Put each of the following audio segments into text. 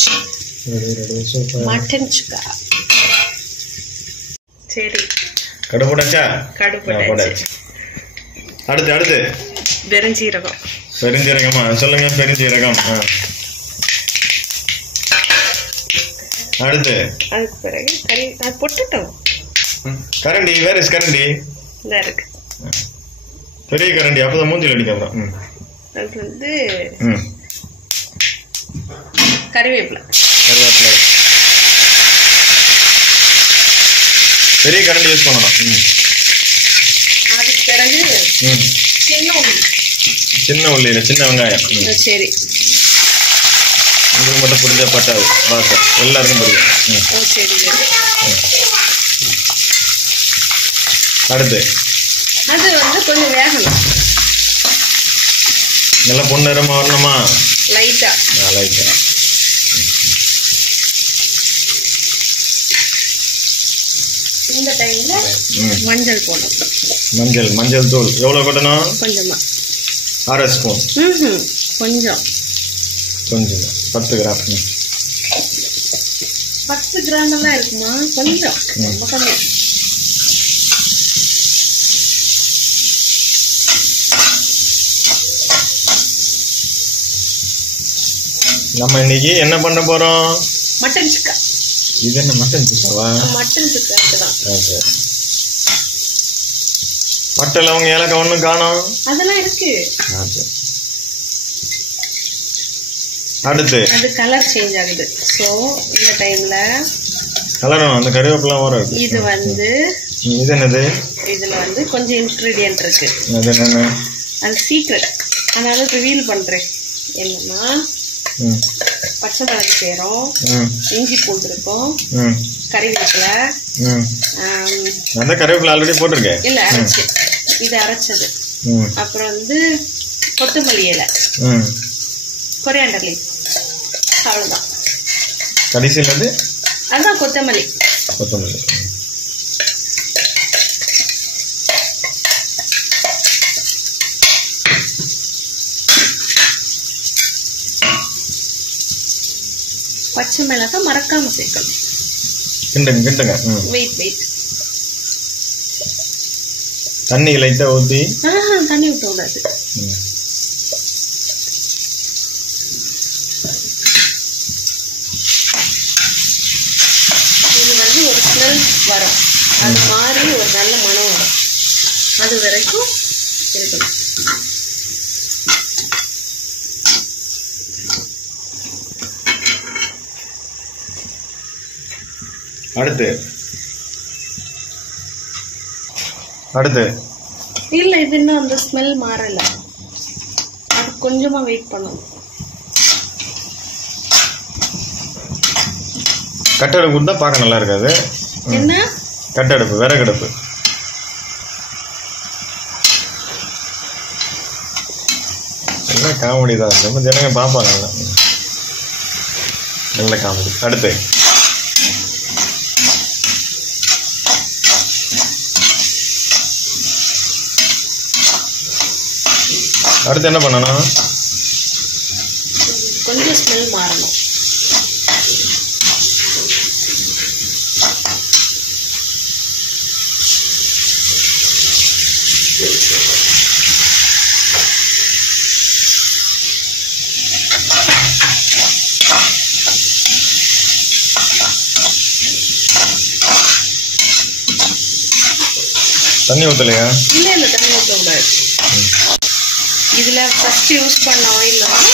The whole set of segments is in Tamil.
ஆயிடுச்சு. மட்டன் சுக்கா. சரி, கடு போட்டாச்சா? கடு போட்டாச்சு. அடுத்து பெருஞ்சீரகம். பெருஞ்சீரகமா? சொல்லுங்க. பெருஞ்சீரகம். அடுத்து அதுக்கு பிறகு கறி அது போட்டுட்டோம். கரண்டி. வேற இஸ் கரண்டி? இந்த இருக்கு பெரிய கரண்டி. அப்பதான் மூஞ்சில் அடிக்காம. அது வந்து கறிவேப்பிலை. பெரிய கரண்டி யூஸ் பண்ணணும். அதுக்கு பிறகு சின்ன உள்ளி இல்ல, சின்ன வெங்காயம். சரி, உங்களுக்கு மட்டும் புரிஞ்சா பட்டாது, வாசம் எல்லாருக்கும் புரியும். சரி. அடுத்து அது வந்து கொஞ்சம் வேகணும். நல்லா பொன்னிறமா வரணுமா? லைட்டா. இந்த டைம்ல மஞ்சள் போடணும். மஞ்சள் தூள் எவ்வளவு கொட்டணும்? கொஞ்சமா, 1/2 ஸ்பூன். கொஞ்சம் 10 கிராம். 10 கிராம் எல்லாம் இருக்குமா? கொஞ்சம், ரொம்ப கம்மி. நம்ம இன்னைக்கு என்ன பண்ண போறோம்? மட்டன் சுக்கா. இது என்ன மட்டன் சுக்காவா? மட்டன் சுக்கா தான். பட்டை லவங்க ஏலக்காய் ஒண்ணும் காணோம். அதெல்லாம் இருக்கு. அடுத்து அது கலர் சேஞ்ச் ஆகுது. சோ இந்த டைம்ல கலரும் அந்த கறிவேப்பிலை வர. இது வந்து இது என்னது? இதுல வந்து கொஞ்சம் இன்கிரீடியன்ட் இருக்கு. அது என்ன? அது சீக்ரெட், அதனால ரிவீல் பண்றேன். என்னன்னா பச்சை மிளகு சேரும், இஞ்சி பூண்டு இருக்கும், கறிவேப்பிலை. அந்த கறிவேப்பிலை ஆல்ரெடி போட்டிருக்கேன். இல்ல, அரைச்சு, இது அரைச்சது. அப்புறம் வந்து கொத்தமல்லி இலை, கொரியாண்டர் லீஃப். அவ்வளவுதான். கடைசியில் அது அதான் கொத்தமல்லி. பச்சை மிளகாய் மறக்காம சேர்க்கணும். கிண்டுங்க. வெயிட். தண்ணி லைட்டா ஊத்தி. தண்ணி ஊத்த கூடாது. இது வந்து ஒரு ஸ்மெல் வரும், அது மாதிரி ஒரு நல்ல மனம் வரும். அது வரைக்கும் இருக்கணும். அடுத்து இல்ல, இது இன்னும் அந்த ஸ்மெல் மாறல. அது கொஞ்சமா வெயிட் பண்ணணும். கட்டடுப்பு இருந்தா பார்க்க நல்லா இருக்காது. என்ன கட்டடுப்பு? விறகடுப்பு. நல்ல காமெடி தான். நம்ம ஜனங்க பார்ப்பாங்க. நல்ல காமெடி. அடுத்து என்ன பண்ணணும்? கொஞ்சம் ஸ்மெல் மாறணும். தண்ணி ஊத்தலையா? இல்ல, தண்ணி ஊத்த கூடாது. இதுல ஃபர்ஸ்ட் யூஸ் பண்ண ஆயில் வந்து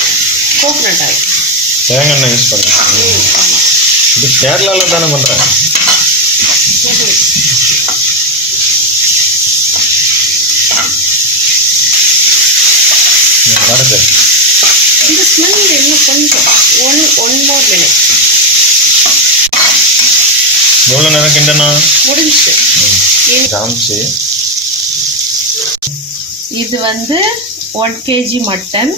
கோகனட் ஆயில், தேங்காய் எண்ணெய் யூஸ் பண்ணேன். இது கேரளால தானே பண்றேன். இந்த ஸ்மெல் இன்னும் கொஞ்சம் ஒன் மோர் மினிட். எவ்வளவு நேரம் கிண்டனா? முடிஞ்சு. இது வந்து 1 kg மட்டன்.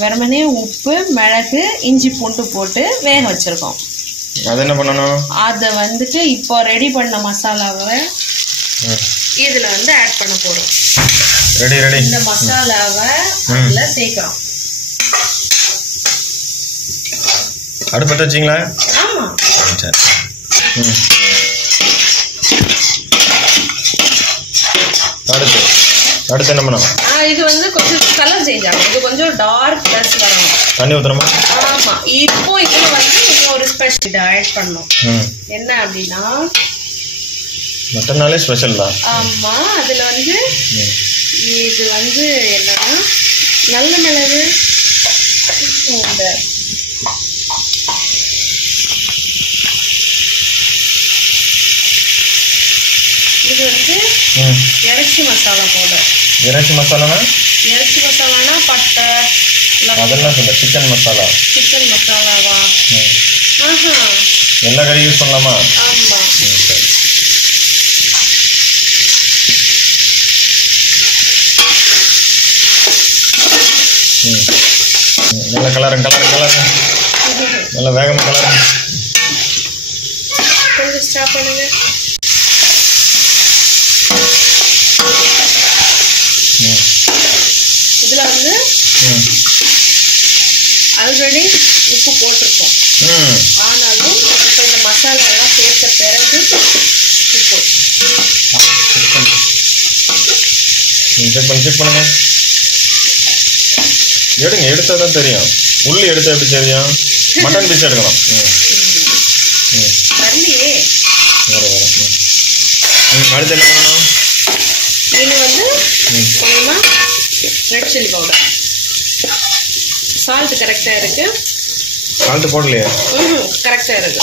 வெறுமனே உப்பு, மிளகு, இஞ்சி பூண்டு போட்டு வேக வச்சிருக்கோம். அது என்ன பண்ணணும்? அத வந்துட்டு இப்போ ரெடி பண்ண மசாலாவை இதுல வந்து ஆட் பண்ண போறோம். ரெடி. இந்த மசாலாவை அதுல சேர்க்கிறோம். அடுப்பட்ட வச்சிங்களா? ஆமா. சரி. அடுத்து என்ன பண்ணணும்? இது வந்து கொஞ்சம் கலர் சேஞ்ச் ஆகும். இது கொஞ்சம் டார்க் டச் வரணும். தண்ணி ஊத்தணுமா? ஆமா. இப்போ இதுல வந்து இன்னொரு ஸ்பெஷல் இதை ஆட் பண்ணணும். என்ன அப்படின்னா மட்டன்னாலே ஸ்பெஷல் தான். ஆமா. அதுல வந்து இது வந்து என்னன்னா நல்ல மிளகு, இந்த இது வந்து இறைச்சி மசாலா பவுடர். இறைச்சி மசாலானா? இறைச்சி மசாலானா பட்டை அதெல்லாம் சொல்ல. சிக்கன் மசாலா. சிக்கன் மசாலாவா? ஆஹா. எல்லா கறி யூஸ் பண்ணலாமா? ஆமா. சரி. நல்ல கலருங்க. நல்ல வேகமா கலருங்க. கொஞ்சம் ஸ்டாப் பண்ணுங்க. இதுல வந்து ஆல்ரெடி உப்பு போட்டிருக்கோம். ஆனாலும் இப்போ இந்த மசாலா எல்லாம் சேர்த்த பிறகு உப்பு செக் பண்ணுங்க. எடுத்தாதான் தெரியும். உள்ளி எடுத்தா எப்படி தெரியும்? மட்டன் பீஸ் எடுக்கணும். வரலையே. அடுத்து என்ன பண்ணணும்? இது வந்து கொஞ்சமா ரெட் சில்லி பவுடர். சால்ட் கரெக்டா இருக்கு. சால்ட் போடலையா? கரெக்டா இருக்கு.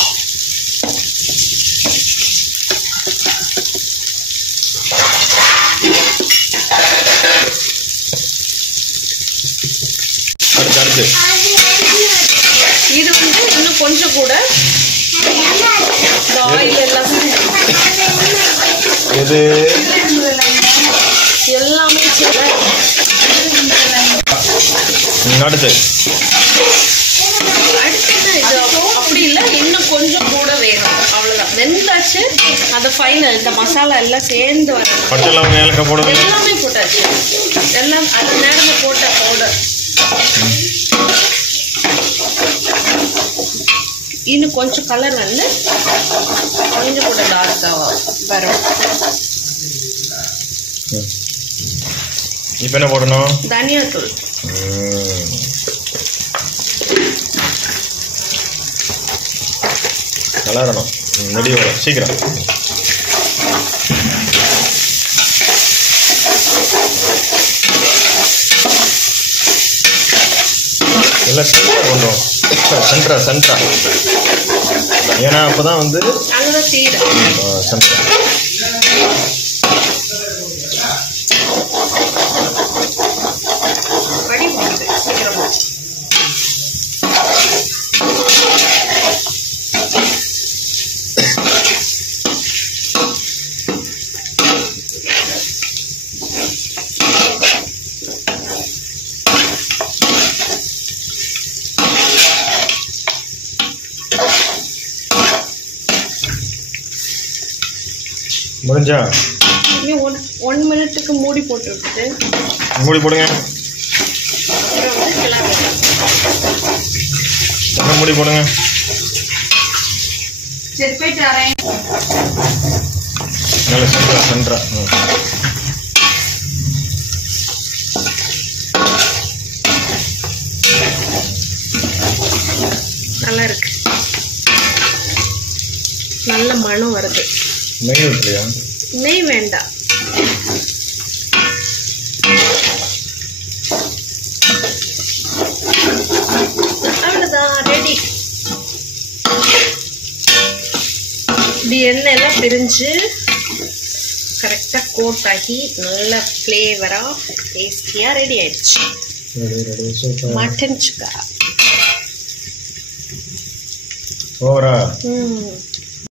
அடுத்து இது வந்து இன்னும் கொஞ்சம் கூட ஆயில் எல்லாம் இது எல்லாமே அடுத்து இது அப்படி இல்லை, இன்னும் கொஞ்சம் கூட வேணும். அவ்வளவுதான். வெந்தாச்சு. அந்த ஃபைனல் இந்த மசாலா எல்லாம் சேர்ந்து வரணும். பட்டை லவங்கம் ஏலக்காய் போடுங்க. எல்லாமே போட்டாச்சு. எல்லாம் அது நேரமே போட்ட பவுடர். இன்னும் கொஞ்சம் கலர் வந்து கொஞ்சம் கூட டார்க்கா வரும். இப்போ என்ன போடணும்? தனியாத்தூள். கலரணும். நெடி வரும் சீக்கிரம். எல்லாம் சென்டரா கொண்டு வரும். சென்டரா. ஏன்னா அப்பதான் வந்து அங்கதான் தீரும். சென்டரா. முடிஞ்சா 1 மினிட்டுக்கு மூடி போட்டு விட்டு மூடி போடுங்க. மூடி போடுங்க. சரி போயிட்டு வரேன். நல்ல சென்டரா. நல்லா இருக்கு. நல்ல மணம் வருது. நெய் ஊற்றலையா? நெய் வேண்டாம். அவ்வளவுதான், ரெடி. இப்படி எண்ணெய் எல்லாம் பிரிஞ்சு கரெக்டா கோட் ஆகி நல்ல ஃப்ளேவரா டேஸ்டியா ரெடி ஆயிடுச்சு. மட்டன் சுக்கா. ஓவரா